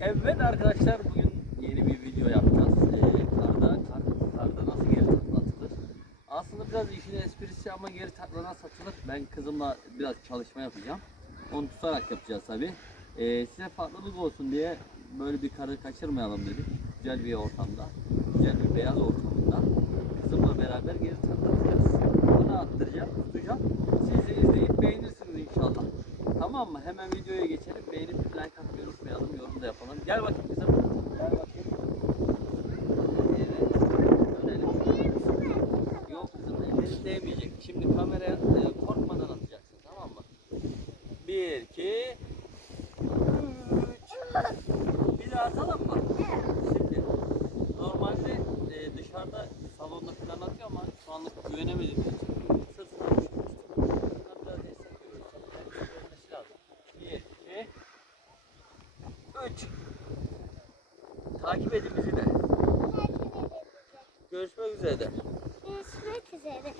Evet arkadaşlar bugün yeni bir video yapacağız. Ee, karda, kar, karda nasıl geri takla atılır? Aslında biraz işin esprisi ama geri takla nasıl atılır? Ben kızımla biraz çalışma yapacağım. Onu tutarak yapacağız tabi. size farklılık olsun diye böyle bir karı kaçırmayalım dedik. Güzel bir ortamda, güzel bir beyaz ortamında Tamam mı? Hemen videoya geçelim. Beğenip like atmayı unutmayalım. Yorum da yapalım. Gel bakayım kızım. Gel bakayım. Evet. Değmeyecek. Şimdi kameraya e, korkmadan atacaksın. Tamam mı? Bir, iki, üç. Bir daha atalım mı? Şimdi normalde e, dışarıda salonda falan atıyor ama şu anlık güvenemedim. 3. Takip edin bizi de. Takip edin bizi. Görüşmek üzere. Görüşmek üzere.